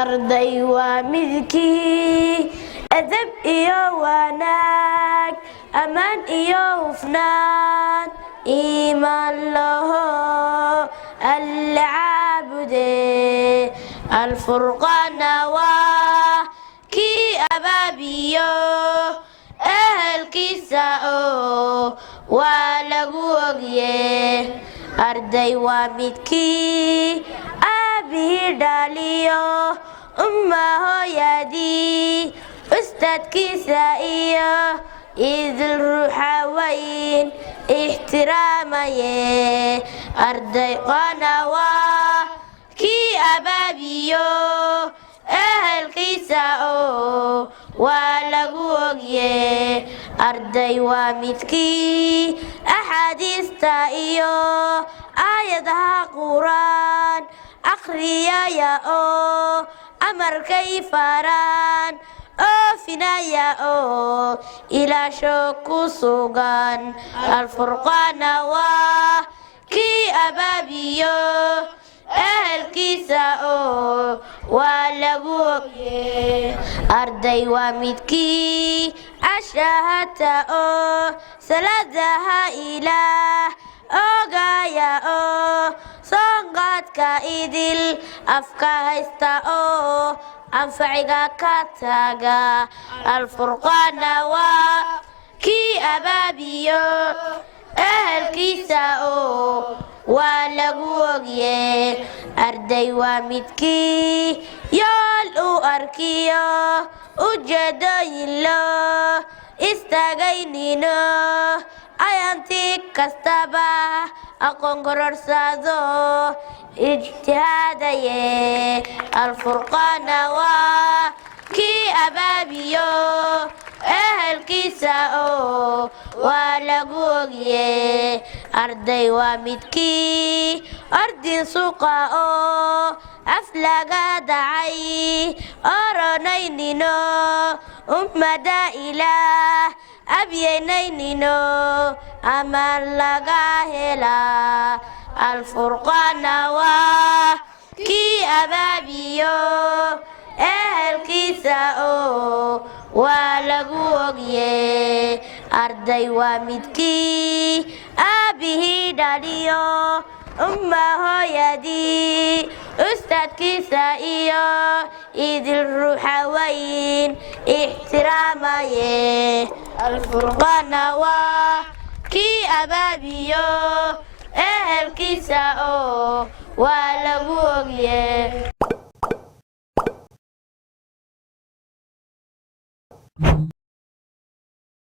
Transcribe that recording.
arday waa midkii adab iyo wanaag amaan iyo hufnaan iimaan laho alla caabude alfurqaana waa kii abaabiyo ehelkiisa oo waa lagu ogye arday waa midkii aabihii dhaliyo umma hooyadii ustaadkiisa iyo idil ruuxa weyn ixtiraamaye arday qaana waa kii abaabiyo ehelkiisa oo waa lagu ogye arday waa midkii axaadiista iyo aayadaha quraan akhriyaya oo amarkay faraan oofinaya oo ilaasho ku sugan alfurqaana waa kii abaabiyo ehelkiisa oo waa lagu ogye arday waa midkii ashahata oo salaadaha ilaah ogaya oo soonqaadka idil afka haysta oo anfaciga ka taga alfurqaana waa kii abaabiyo ehelkiisa oo waa lagu ogye arday waa midkii yool u arkiyo ujeedooyin loo istaagaynino ayanti kastaba aqoon kororsado ijtihaadaye alfurqaana waa kii abaabiyo ehelkiisa oo waa lagu ogye arday waa midkii ordin suqa oo aflaga dacay oronaynino ummada ilaah abyenaynino amaan laga helaa alfurqaana waa kii abaabiyo ehelkiisa oo waa lagu ogye arday waa midkii aabihii dhaliyo umma hooyadii ustaadkiisa iyo idil ruuxa weyn ixtiraamaye alfurqaana waa kii abaabiyo ehelkiisa oo waa lagu ogye